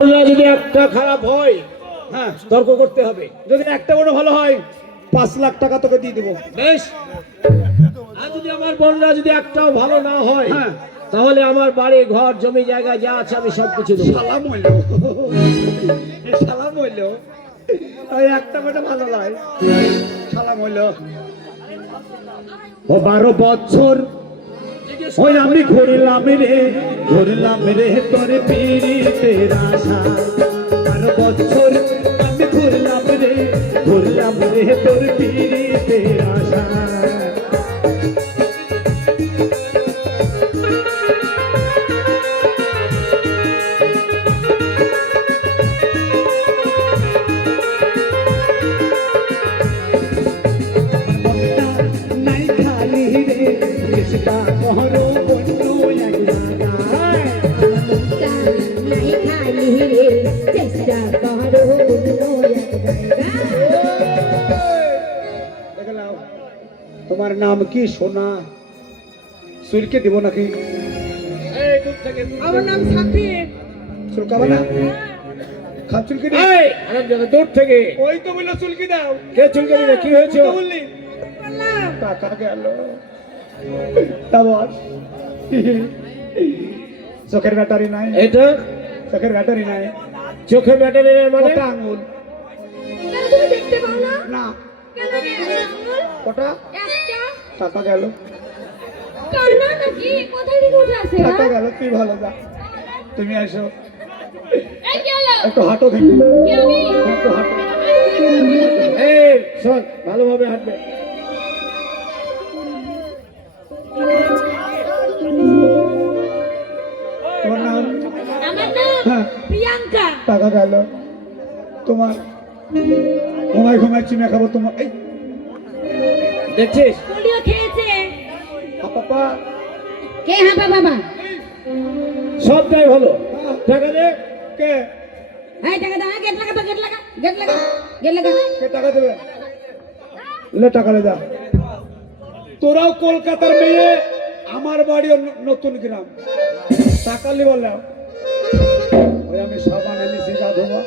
যদি একটা খারাপ হয়, হ্যাঁ তর্ক করতে হবে। যদি একটা কোনো ভালো হয় 5 লাখ টাকা তোকে দিয়ে দেবো। বেশ। আর যদি আমার বোনরা যদি একটাও ভালো না হয়, হ্যাঁ তাহলে আমার বাড়ি ঘর জমি জায়গা যা আছে আমি সবকিছু দেবো। সালাম হইল, সালাম হইল। ওই একটা মানে ভালো লাগে, সালাম হইল। ও 12 বছর ওই আমি ঘুরলাম রে তোর পীড়িতের আশা। 12 বছর আমি ঘুরলাম রে তোর পীড়িতের আশা। নাই খালি রে চেষ্টা করো অন্য এক জায়গায়। নাই খালি রে চেষ্টা করো অন্য এক জায়গায়। দেখলাম তোমার নাম কি সোনা? সুরকে দিব নাকি? এই দূর থেকে আমার নাম সাথী। চুলকাবে না? খাপ চুলকে দি। এই আরেক জায়গা দূর থেকে। ওই তো বললো চুলকি দাও। কে চুলকে দিবে? কি হয়েছে? তো বললি টাকা গেল। তা বল, চোখের ব্যাটারি নাই? এটা চোখের ব্যাটারি নাই? চোখে ব্যাটারি নেই মানে? কটা আঙুল? কেন তুমি দেখতে পাও না? না। কেন নেই আঙুল? কটা? একটা। টাকা গেল, কান্না নাকি? কোথায় থেকে উঠে আসে? টাকা গেল। তুই ভালো যা, তুমি আসো এই কি হলো? একটু হাঁটো দেখি, কি আমি? একটু হাঁটো। এই শোন, ভালোভাবে হাঁটবে। তোমার নাম? আমার নাম হ্যাঁ। প্রিয়াঙ্কা। টাকা গেল। তোমার ঘুমায় চিনে খাবো তোমার। এই দেখছিস? পোলিও খেয়েছে। পাপা কে হাঁপা বাবা? সবটাই ভালো। টাকা দে। কে? এই টাকা দাও, গেট লাগা, গেট লাগা, গেট লাগা, গেট লাগা। কে টাকা দেবে? লে টাকা লে যা। তোরাও কলকাতার মেয়ে, আমার বাড়িও নতুন গ্রাম। টাকা লি বললাম। ওই আমি সাবান এনেছি গা ধোবা।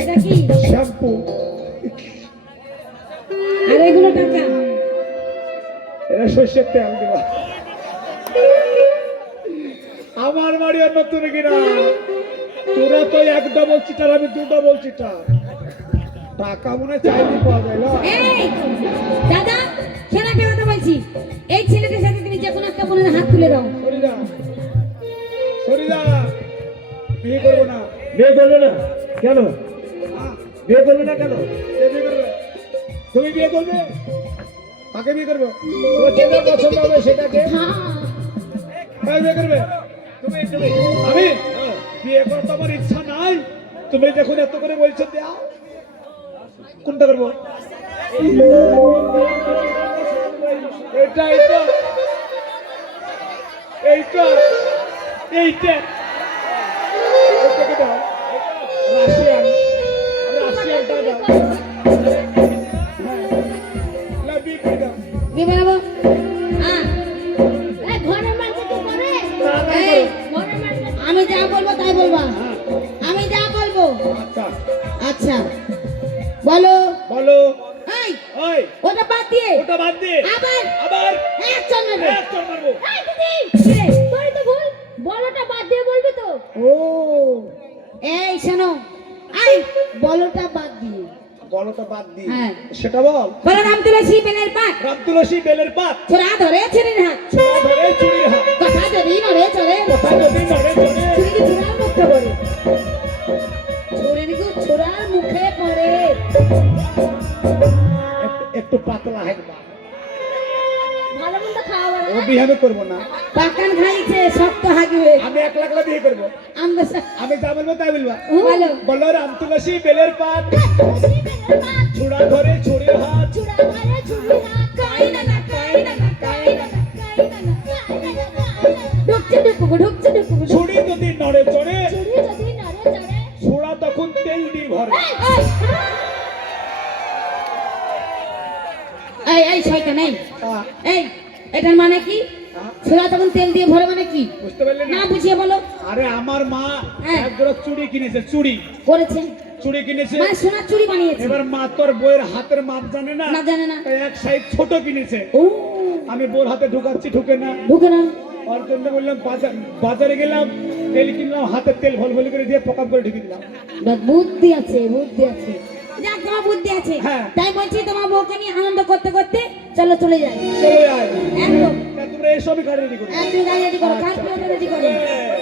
এটা কি? শ্যাম্পু। আর এগুলো টাকা? এটা সর্ষের তেল দিবা। আমার বাড়িও নতুন গ্রাম। তোরা তো 1 ডবল চিটার, আমি 2 ডবল চিটার। টাকা মনে হয় চাইলে পাওয়া যায় না? এই দাদা, ছেলেকে কথা বলছি। এই ছেলেটার সাথে তুমি যে কোনো একটা বোনের হাত তুলে দাও। সরিদা, সরিদা, বিয়ে করবো না। বিয়ে করবে না কেন? হ্যাঁ, বিয়ে করবে না কেন? কে বিয়ে করবে? তুমি বিয়ে করবে? কাকে বিয়ে করবে? তোমার যেটা পছন্দ হবে সেটাকে। হ্যাঁ, কাকে বিয়ে করবে? তুমি আমি বিয়ে করার তো আমার ইচ্ছা নাই। তুমি দেখুন এত করে বলছো, দাও। কোনটা করবো? এইটা এইটা এইটা এইটা এইটাকে দাও। রাশিয়ান, রাশিয়ানটা দাও। হ্যাঁ, লাভি করে দাও। কি বলবো? এই ঘরের মাঝে তো করে। এই ঘরের মাঝে আমি যা বলবো তাই বলবা। আমি যা বলবো। আচ্ছা আচ্ছা বলো। বলো। এই ওই ওটা বাদ দিয়ে ওটা বাদ দে। আবার আবার এক চল মারবে। এক চড় মারবো। এই দিদি, কে? তোর তো ভুল। বলটা বাদ দিয়ে বলবি তো। ও, এই শোনো, এই বলটা বাদ দিয়ে। বলটা বাদ দি। হ্যাঁ। সেটা বল। বলো রাম তুলসী বেলের পাত, রাম তুলসী বেলের পাত, ছোড়া ধরে ছেড়ে হাত, ছোড়া ধরে চুরির হাত, কথা যদি নড়ে চড়ে, কথা যদি নড়ে চড়ে, ছুরি ছোড়ার মুখে পড়ে, ছুরির ছোড়ার মুখে পড়ে। একটু পাতলা হাঁকবা। ভালো মন্দ খাওয়া ও বিহানে করবো না। পাকান খাইছে শক্ত হাগিবে। আমি 1 লাখ বিয়ে করবো। আমরা আমি যা বলবো তাই বলবা। ভালো বলো রাম তুলসী বেলের পাত, ছোড়া ধরে চুরির হাত, চূড়া ধরে ছুরি হাত, কাইনা না কাইনা না কাইনা না কাইনা না। ঢুকছে ঢুকুগো ছুরি যদি নড়ে চড়ে, ছুরি যদি নড়ে চড়ে, ছোড়া তখন তেল দিয়ে ভরে। এই এই শয়তান, এই আহ, এই এটার মানে কি? আহ, ছোড়া তখন তেল দিয়ে ভরে মানে কি? কি বুঝতে পারলে না না? বুঝিয়ে বলো। আরে আমার মা হ্যাঁ। এক জোড়া চুড়ি কিনেছে, চুড়ি করেছে চুড়ি কিনেছে। মানে সোনার চুড়ি বানিয়েছে। এবার মা তোর বইয়ের হাতের মাপ জানে না, না জানে না। তাই এক সাইড ছোট কিনেছে। ও আমি বোর হাতে ঢুকাচ্ছি, ঢুকে না। ঢুকে না। ওর জন্য বললাম বাজারে গেলাম, তেল কিনলাম, হাতের তেল ভল ভল করে দিয়ে পকাপ করে ঢুকে দিলাম। বাস, বুদ্ধি আছে বুদ্ধি আছে। যাক তোমার বুদ্ধি আছে। হ্যাঁ। তাই বলছি তোমার বউকে নিয়ে আনন্দ করতে করতে চলো চলে যাই। চলে আয়। একদম তা তোমরা এসবই গাড়ি রেডি করো। একদম গাড়ি রেডি করো, কার আচ্ছা। রেডি করো। হ্যাঁ।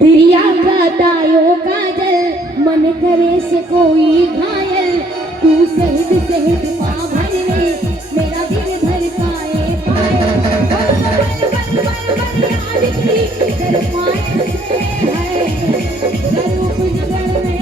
तेरी आँखों काजल मन करे से कोई घायल तू शहीद शहीद पा भर रे मेरा दिल धड़काए पाए याद की शर्माए से है रूप नगर में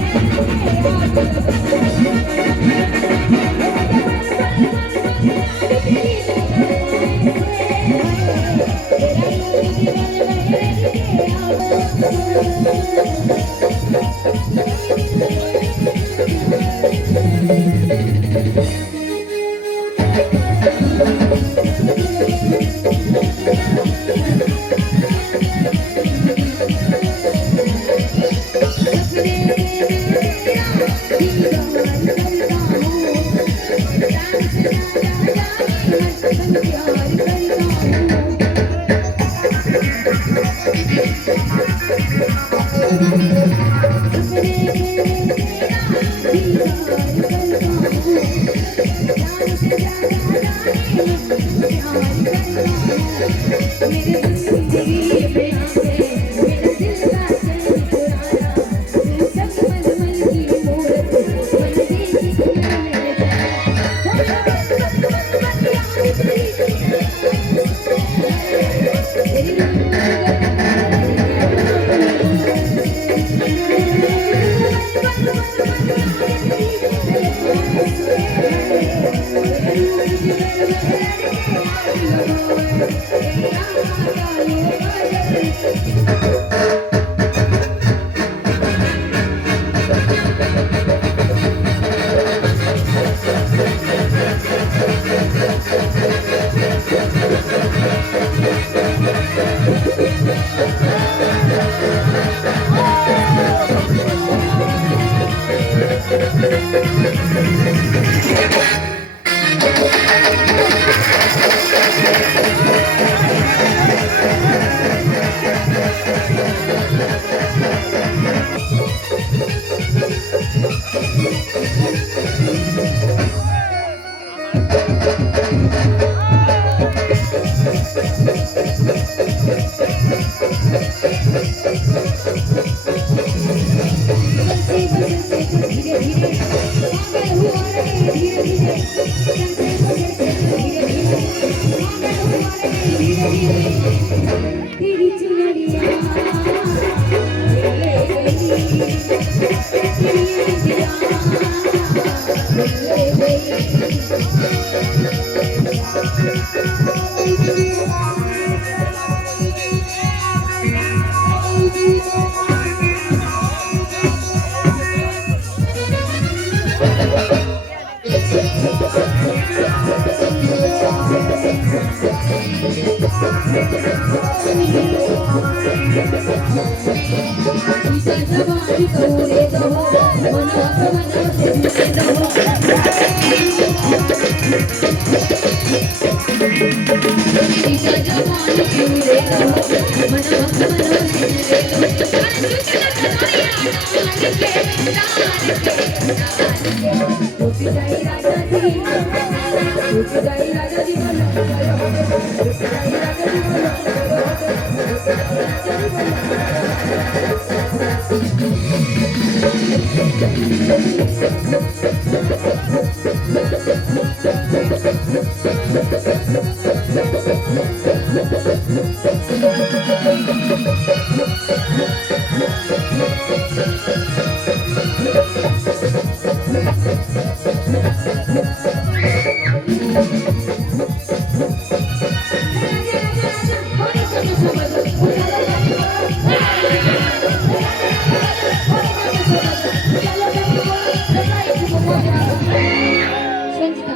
संस्था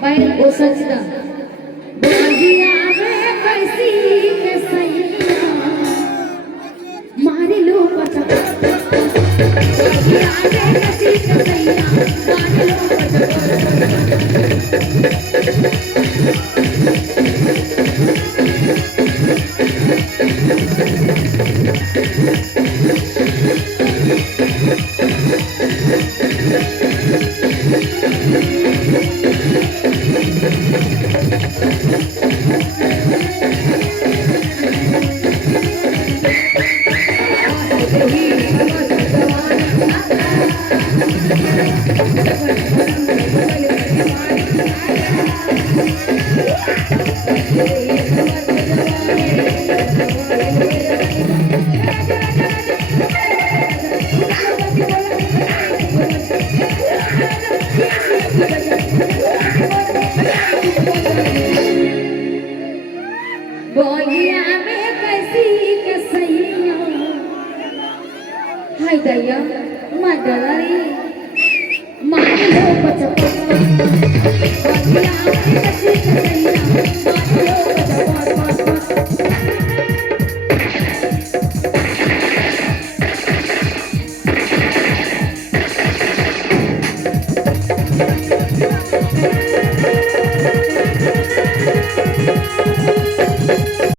पायल ओ सजना बोलिया में कैसी कसैया मारे लो पटक बोलिया में कैसी कसैया मारे लो बोलिया में कैसी कसैया हाय दया मडलरी मार लो पचपन बोलिया में